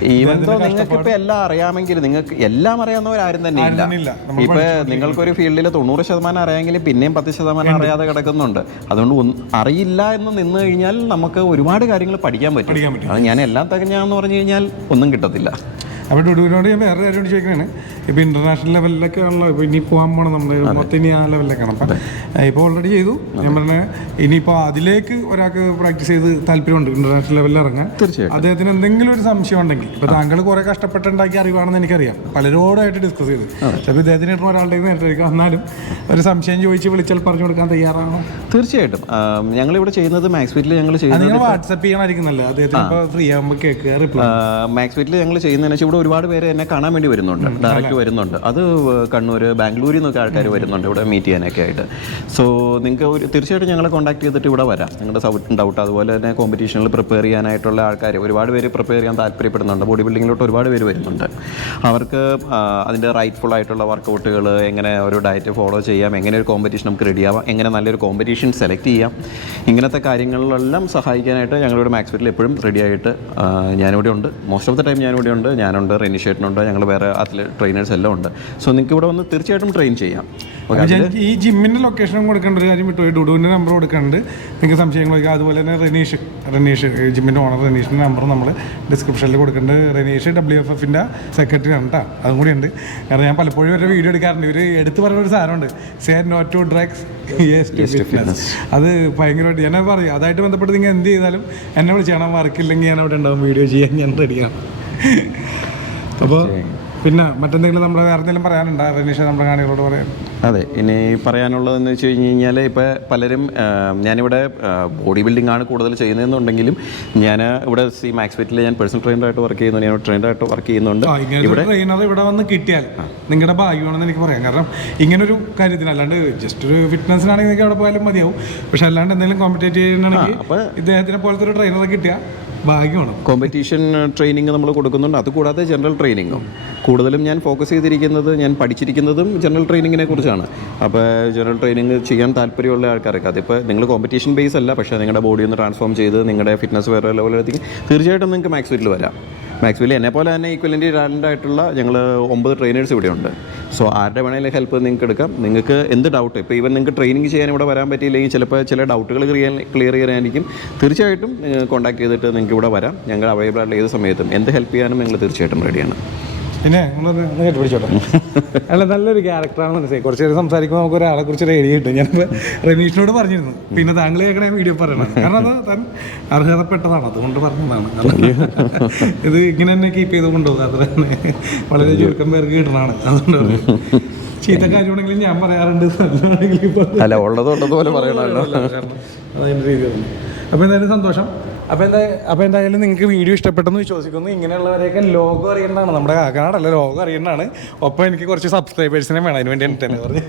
നിങ്ങൾക്ക് എല്ലാം അറിയാമെങ്കിൽ, നിങ്ങൾക്ക് എല്ലാം അറിയാവുന്നവരാരും തന്നെ ഇല്ല. ഇപ്പൊ നിങ്ങൾക്കൊരു ഫീൽഡിൽ 90% അറിയാമെങ്കിൽ പിന്നെയും 10% അറിയാതെ കിടക്കുന്നുണ്ട്. അതുകൊണ്ട് അറിയില്ല എന്ന് നിന്ന് കഴിഞ്ഞാൽ നമുക്ക് ഒരുപാട് കാര്യങ്ങൾ പഠിക്കാൻ പറ്റും. അത് ഞാൻ എല്ലാം തികഞ്ഞാന്ന് പറഞ്ഞു കഴിഞ്ഞാൽ ഒന്നും കിട്ടത്തില്ല. അപ്പോൾ ഡുഡുവിനോട് ഞാൻ വേറെ കാര്യം ചോദിക്കുകയാണ്. ഇപ്പോൾ ഇൻ്റർനാഷണൽ ലെവലിലൊക്കെ ആണല്ലോ ഇപ്പോൾ ഇനി പോകാൻ പോകണം നമ്മൾ മൊത്തം ഇനി ആ ലെവലിലേക്കാണ്. അപ്പം ഇപ്പോൾ ഓൾറെഡി ചെയ്തു. ഞാൻ പറഞ്ഞ ഇനിയിപ്പോൾ അതിലേക്ക് ഒരാൾക്ക് പ്രാക്ടീസ് ചെയ്ത് താല്പര്യമുണ്ട് ഇൻ്റർനാഷണൽ ലെവലിൽ ഇറങ്ങാൻ. തീർച്ചയായും അദ്ദേഹത്തിന് എന്തെങ്കിലും ഒരു സംശയം ഉണ്ടെങ്കിൽ ഇപ്പോൾ താങ്കൾ കുറേ കഷ്ടപ്പെട്ടുണ്ടാക്കിയ അറിവാണെന്ന് എനിക്കറിയാം, പലരോടായിട്ട് ഡിസ്കസ് ചെയ്ത്. ചിലപ്പോൾ ഇദ്ദേഹത്തിന് ഒരാളുടെ നേരിട്ടായിരിക്കും, എന്നാലും ഒരു സംശയം ചോദിച്ച് വിളിച്ചാൽ പറഞ്ഞു കൊടുക്കാൻ തയ്യാറാണോ? തീർച്ചയായിട്ടും. ഞങ്ങളിവിടെ ചെയ്യുന്നത് മാക്സ്ഫിറ്റിൽ ഞങ്ങൾ ചെയ്യുന്നത് നിങ്ങൾ വാട്സപ്പ് ചെയ്യാനായിരിക്കുന്നല്ലോ അദ്ദേഹത്തിന് ഇപ്പോൾ ഫ്രീ ആകുമ്പോൾ കേൾക്കുക റിപ്ലൈ. മാക്സ്ഫിറ്റിൽ ഞങ്ങൾ ചെയ്യുന്നതെന്ന് വെച്ചാൽ ഇവിടെ ഒരുപാട് പേര് എന്നെ കാണാൻ വേണ്ടി വരുന്നുണ്ട്, ഡയറക്റ്റ് വരുന്നുണ്ട്. അത് കണ്ണൂർ, ബാംഗ്ലൂരിൽ നിന്നൊക്കെ ആൾക്കാർ വരുന്നുണ്ട് ഇവിടെ മീറ്റ് ചെയ്യാനൊക്കെ ആയിട്ട്. സോ നിങ്ങൾക്ക് തീർച്ചയായിട്ടും ഞങ്ങളെ കോൺടാക്ട് ചെയ്തിട്ട് ഇവിടെ വരാം. നിങ്ങളുടെ ഡൗട്ട്, അതുപോലെ തന്നെ കോമ്പറ്റീഷനിൽ പ്രിപ്പയർ ചെയ്യാനായിട്ടുള്ള ആൾക്കാർ ഒരുപാട് പേര് പ്രിപ്പയർ ചെയ്യാൻ താല്പര്യപ്പെടുന്നുണ്ട്. ബോഡി ബിൽഡിങ്ങിലോട്ട് ഒരുപാട് പേര് വരുന്നുണ്ട്. അവർക്ക് അതിൻ്റെ റൈറ്റ്ഫുൾ ആയിട്ടുള്ള വർക്കൗട്ടുകൾ, എങ്ങനെ ഒരു ഡയറ്റ് ഫോളോ ചെയ്യാം, എങ്ങനെ ഒരു കോമ്പറ്റീഷൻ നമുക്ക് റെഡിയാവാം, എങ്ങനെ നല്ലൊരു കോമ്പറ്റീഷൻ സെലക്ട് ചെയ്യാം, ഇങ്ങനത്തെ കാര്യങ്ങളിലെല്ലാം സഹായിക്കാനായിട്ട് ഞങ്ങളിവിടെ മാക്സ്ഫിറ്റിൽ എപ്പോഴും റെഡി ആയിട്ട് ഞാനിവിടെ ഉണ്ട്. മോസ്റ്റ് ഓഫ് ദ ടൈം ഞാനിവിടെ ഉണ്ട്. ഞാനുണ്ട്, റെനിഷേട്ടനുണ്ട്, ഞങ്ങൾ വേറെ ട്രെയിനേഴ്സ് എല്ലാം ഉണ്ട്. സോ നിങ്ങൾക്ക് ഇവിടെ വന്ന് തീർച്ചയായിട്ടും ട്രെയിൻ ചെയ്യാം. ഈ ജിമ്മിൻ്റെ ലൊക്കേഷനും കൊടുക്കേണ്ട ഒരു കാര്യം വിട്ടു, ഡുഡുവിൻ്റെ നമ്പർ കൊടുക്കുന്നുണ്ട്. നിങ്ങൾക്ക് സംശയങ്ങളൊക്കെ അതുപോലെ തന്നെ റെനീഷ് ജിമ്മിൻ്റെ ഓണർ റെനീഷിൻ്റെ നമ്പർ നമ്മൾ ഡിസ്ക്രിപ്ഷനിൽ കൊടുക്കുന്നുണ്ട്. റെനീഷ് WFFൻ്റെ സെക്രട്ടറി ആണ് കേട്ടോ, അതും കൂടി ഉണ്ട്. കാരണം ഞാൻ പലപ്പോഴും ഒരു വീഡിയോ എടുക്കാറുണ്ട്, ഇവർ എടുത്ത് പറയുന്ന ഒരു സാധനമുണ്ട്, say no to drugs yes to fitness. അത് ഭയങ്കരമായിട്ട് ഞാൻ പറയും, അതായിട്ട് ബന്ധപ്പെട്ട് നിങ്ങൾ എന്ത് ചെയ്താലും എന്നെ വിളിച്ചാൽ വർക്കില്ലെങ്കിൽ ഞാൻ അവിടെ ഉണ്ടാവും, വീഡിയോ ചെയ്യാൻ ഞാൻ റെഡിയാണ്. അപ്പോൾ പിന്നെ മറ്റെന്തെങ്കിലും നമ്മൾ വേറെ എന്തെങ്കിലും പറയാനുണ്ടോ റെനീഷ നമ്മുടെ കാണികളോട് പറയാൻ? അതെ, ഇനി പറയാനുള്ളതെന്ന് വെച്ച് കഴിഞ്ഞാൽ ഇപ്പോൾ പലരും ഞാനിവിടെ ബോഡി ബിൽഡിംഗ് ആണ് കൂടുതൽ ചെയ്യുന്നതെന്നുണ്ടെങ്കിലും ഞാൻ ഇവിടെ മാക്സ്ഫിറ്റിൽ ഞാൻ പേഴ്സണൽ ട്രെയിനറായിട്ട് വർക്ക് ചെയ്യുന്നു, ഞാൻ ട്രെയിനറായിട്ട് വർക്ക് ചെയ്യുന്നുണ്ട്. ഇവിടെ ട്രെയിനർ ഇവിടെ വന്ന് കിട്ടിയാൽ നിങ്ങളുടെ ഭാഗ്യമാണെന്ന് എനിക്ക് പറയാം. കാരണം ഇങ്ങനൊരു കാര്യത്തിന് അല്ലാണ്ട് ജസ്റ്റ് ഒരു ഫിറ്റ്നസ്സിനാണെങ്കിൽ നിങ്ങൾക്ക് അവിടെ പോയാലും മതിയാവും. പക്ഷെ അല്ലാണ്ട് എന്തെങ്കിലും കോമ്പറ്റേറ്റ് ചെയ്യുകയാണെങ്കിൽ ഇദ്ദേഹത്തിനെ പോലത്തെ ഒരു ട്രെയിനറെ കിട്ടിയാൽ ഭാഗ്യമാണ്. കോമ്പറ്റീഷൻ ട്രെയിനിങ് നമ്മൾ കൊടുക്കുന്നുണ്ട്. അതുകൂടാതെ ജനറൽ ട്രെയിനിങ്ങും കൂടുതലും ഞാൻ ഫോക്കസ് ചെയ്തിരിക്കുന്നത്, ഞാൻ പഠിച്ചിരിക്കുന്നതും ജനറൽ ട്രെയിനിങ്ങിനെ കുറിച്ചാണ്. അപ്പോൾ ജനറൽ ട്രെയിനിങ് ചെയ്യാൻ താല്പര്യമുള്ള ആൾക്കാർക്ക്, അതിപ്പോൾ നിങ്ങൾ കോമ്പറ്റീഷൻ ബേസ് അല്ല, പക്ഷേ നിങ്ങളുടെ ബോഡി ഒന്ന് ട്രാൻസ്ഫോം ചെയ്ത് നിങ്ങളുടെ ഫിറ്റ്നസ് വേറെ ലെവലിലെത്തിക്കും, തീർച്ചയായിട്ടും നിങ്ങൾക്ക് മാക്സ്ഫിറ്റിൽ വരാം. മാക്സ്ഫിറ്റിൽ എന്നെപ്പോലെ തന്നെ ഈക്വലൻ്റ് ടാലൻ്റായിട്ടുള്ള ഞങ്ങൾ 9 ട്രെയിനേഴ്സ് ഇവിടെയുണ്ട്. സോ ആരുടെ വേണമെങ്കിലും ഹെൽപ്പ് നിങ്ങൾക്ക് എടുക്കാം. നിങ്ങൾക്ക് എന്ത് ഡൗട്ട്, ഇപ്പോൾ ഈവൻ നിങ്ങൾക്ക് ട്രെയിനിങ് ചെയ്യാൻ ഇവിടെ വരാൻ പറ്റിയില്ലെങ്കിൽ ചിലപ്പോൾ ചില ഡൗട്ടുകൾ ക്ലിയർ ചെയ്യാനായിരിക്കും, തീർച്ചയായിട്ടും കോൺടാക്ട് ചെയ്തിട്ട് നിങ്ങൾക്ക് ഇവിടെ വരാം. ഞങ്ങൾ അവൈലബിൾ ആയിട്ടുള്ള ഏത് സമയത്തും എന്ത് ഹെൽപ്പ് ചെയ്യാനും നിങ്ങൾ തീർച്ചയായിട്ടും റെഡിയാണ്. പിന്നെ കേട്ട് പിടിച്ചോട്ടെ. അല്ല, നല്ലൊരു ക്യാരക്ടറാണ് മനസ്സിലായി. കുറച്ച് നേരം സംസാരിക്കുമ്പോൾ നമുക്ക് ഒരാളെ കുറിച്ച് ഒരു ഐഡിയ കിട്ടും. ഞാനിപ്പോൾ റെനീഷിനോട് പറഞ്ഞിരുന്നു, പിന്നെ താങ്കൾ കേൾക്കണേ വീഡിയോ പറയണം, കാരണം അത് താൻ അർഹതപ്പെട്ടതാണ്, അതുകൊണ്ട് പറഞ്ഞതാണ്. ഇത് ഇങ്ങനെ തന്നെ കീപ്പ് ചെയ്ത് കൊണ്ടുപോകും, അത്ര തന്നെ വളരെ ചുരുക്കം പേർക്ക് കിട്ടണതാണ്. അതുകൊണ്ട് ചീത്ത കാര്യമാണെങ്കിലും ഞാൻ പറയാറുണ്ട്, നല്ലതാണെങ്കിലും അല്ല ഉള്ളതുപോലെ പറയണമല്ലോ, അതതിൻ്റെ രീതിയാണ്. അപ്പോൾ എന്തായാലും സന്തോഷം. അപ്പോൾ എന്തായാലും നിങ്ങൾക്ക് വീഡിയോ ഇഷ്ടപ്പെട്ടെന്ന് വിശ്വസിക്കുന്നു. ഇങ്ങനെയുള്ളവരെയൊക്കെ ലോകം അറിയേണ്ടതാണ്, നമ്മുടെ കാക്കനാടല്ല ലോകം അറിയേണ്ടതാണ്. ഒപ്പം എനിക്ക് കുറച്ച് സബ്സ്ക്രൈബേഴ്സിനെ വേണം, അതിന് വേണ്ടി തന്നെ പറഞ്ഞു.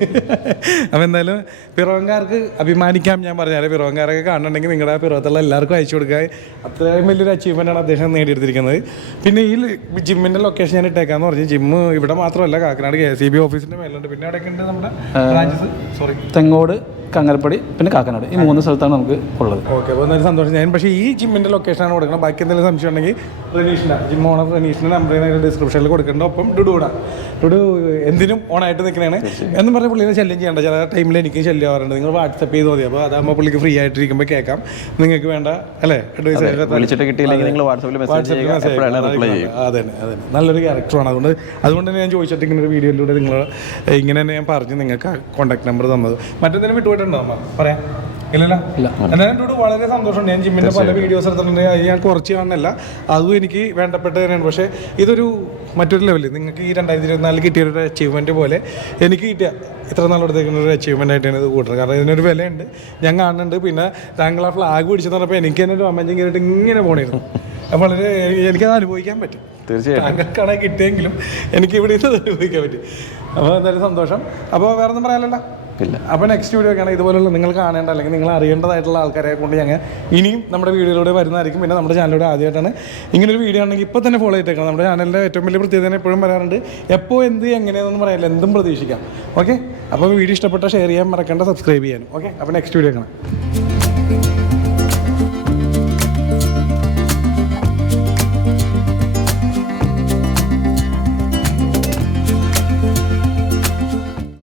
അപ്പോൾ എന്തായാലും പിറവങ്കാർക്ക് അഭിമാനിക്കാം. ഞാൻ പറഞ്ഞാൽ പിറവങ്കാരൊക്കെ കാണുന്നുണ്ടെങ്കിൽ നിങ്ങളുടെ പിറവത്തുള്ള എല്ലാവർക്കും അയച്ചു കൊടുക്കുക. അത്രയും വലിയൊരു അച്ചീവ്മെൻ്റാണ് അദ്ദേഹം നേടിയെടുത്തിരിക്കുന്നത്. പിന്നെ ഈ ജിമ്മിൻ്റെ ലൊക്കേഷൻ ഞാൻ ഇട്ടേക്കാന്ന് പറഞ്ഞു. ജിമ്മ് ഇവിടെ മാത്രമല്ല, കാക്കനാട് KCB ഓഫീസിൻ്റെ മേലുണ്ട്. പിന്നെ അവിടെയൊക്കെ ഉണ്ട് നമ്മുടെ ബ്രാഞ്ചസ്, തെങ്ങോട്, കങ്ങരപ്പടി, പിന്നെ കാക്കനാട്, ഈ 3 സ്ഥലത്താണ് നമുക്ക് ഉള്ളത്. ഓക്കെ, അപ്പോൾ എന്തായാലും സന്തോഷം. ഞാൻ പക്ഷേ ഈ ജിമ്മിൻ്റെ ലൊക്കേഷനാണ് കൊടുക്കണം. ബാക്കി എന്തെങ്കിലും സംശയം ഉണ്ടെങ്കിൽ റെനീഷിൻ്റെ ജിം ഓണർ റെനീഷിൻ്റെ നമ്പർ ഡിസ്ക്രിപ്ഷനിൽ കൊടുക്കുന്നുണ്ട്. ഒപ്പം ഡുഡു എന്തിനും ഓണായിട്ട് നിൽക്കണതാണ് എന്നും പറഞ്ഞ പുള്ളിനെ ശല്യം ചെയ്യേണ്ട. ചില ടൈമിൽ എനിക്കും ശല്യം ആവാറുണ്ട്. നിങ്ങൾ വാട്സപ്പ് ചെയ്ത് മതി, അപ്പോൾ അതാകുമ്പോൾ പുള്ളിക്ക് ഫ്രീ ആയിട്ടിരിക്കുമ്പോൾ കേൾക്കാം. നിങ്ങൾക്ക് വേണ്ട അല്ലേ അഡ്വൈസ് വിളിച്ചിട്ട് കിട്ടിയില്ലെങ്കിൽ നിങ്ങൾ വാട്സപ്പിൽ മെസ്സേജ്. അതെ, നല്ലൊരു ക്യാരക്ടറാണ്. അതുകൊണ്ട് തന്നെ ഞാൻ ചോദിച്ചിട്ട് ഇങ്ങനെ ഒരു വീഡിയോയിലൂടെ നിങ്ങൾ ഇങ്ങനെ തന്നെ ഞാൻ പറഞ്ഞു നിങ്ങൾക്ക് കോൺടാക്ട് നമ്പർ തന്നത്. മറ്റെന്തെങ്കിലും വിട്ടുപോയിട്ടുണ്ടോ പറയാം? ഇല്ലല്ല. എന്നാലും ഡുഡു വളരെ സന്തോഷമുണ്ട്. ഞാൻ ജിമ്മിൻ്റെ പല വീഡിയോസ് എടുത്തിട്ടുണ്ട്, അത് ഞാൻ കുറച്ച് കാണുന്നില്ല, അതും എനിക്ക് വേണ്ടപ്പെട്ട തന്നെയാണ്. പക്ഷേ ഇതൊരു മറ്റൊരു ലെവലിൽ നിങ്ങൾക്ക് ഈ 2024 കിട്ടിയൊരു അച്ചീവ്മെൻറ്റ് പോലെ എനിക്ക് കിട്ടിയ ഇത്ര നാളെടുത്തേക്കുന്ന ഒരു അച്ചീവ്മെൻ്റ് ആയിട്ടാണ് ഇത് കൂട്ടുന്നത്. കാരണം ഇതിനൊരു വിലയുണ്ട്, ഞാൻ കാണുന്നുണ്ട്. പിന്നെ താങ്കൾ ആ ഫ്ലാഗ് പിടിച്ചെന്ന് പറഞ്ഞപ്പോൾ എനിക്ക് തന്നെ ഒരു അമ്മഞ്ചം കയറിയിട്ട് ഇങ്ങനെ പോണിരുന്നു. അപ്പോൾ വളരെ എനിക്കത് അനുഭവിക്കാൻ പറ്റും. തീർച്ചയായും താങ്കൾക്കാണെങ്കിൽ കിട്ടിയെങ്കിലും എനിക്ക് ഇവിടെ ഇത് അനുഭവിക്കാൻ പറ്റും. അപ്പോൾ എന്തായാലും സന്തോഷം. അപ്പോൾ വേറെ ഒന്നും പറയാനല്ല. അപ്പോൾ നെക്സ്റ്റ് വീഡിയോ ഒക്കെയാണ് ഇതുപോലുള്ള നിങ്ങൾ കാണേണ്ട അല്ലെങ്കിൽ നിങ്ങൾ അറിയേണ്ടതായിട്ടുള്ള ആൾക്കാരെ കൊണ്ട് ഞങ്ങൾ ഇനിയും നമ്മുടെ വീഡിയോയിലൂടെ വരുന്നതായിരിക്കും. പിന്നെ നമ്മുടെ ചാനലിലൂടെ ആദ്യമായിട്ടാണ് ഇങ്ങനൊരു വീഡിയോ ആണെങ്കിൽ ഇപ്പോൾ തന്നെ ഫോളോ ചെയ്തേക്കണം. നമ്മുടെ ചാനലിൻ്റെ ഏറ്റവും വലിയ പ്രത്യേകത എപ്പോഴും പറയാറുണ്ട്, എപ്പോൾ എന്ത് എങ്ങനെയാണെന്ന് പറയാനില്ല, എന്തും പ്രതീക്ഷിക്കാം. ഓക്കെ, അപ്പോൾ വീഡിയോ ഇഷ്ടപ്പെട്ടാൽ ഷെയർ ചെയ്യാൻ മറക്കണ്ട, സബ്സ്ക്രൈബ് ചെയ്യാനും. ഓക്കെ, അപ്പോൾ നെക്സ്റ്റ് വീഡിയോ കാണാം.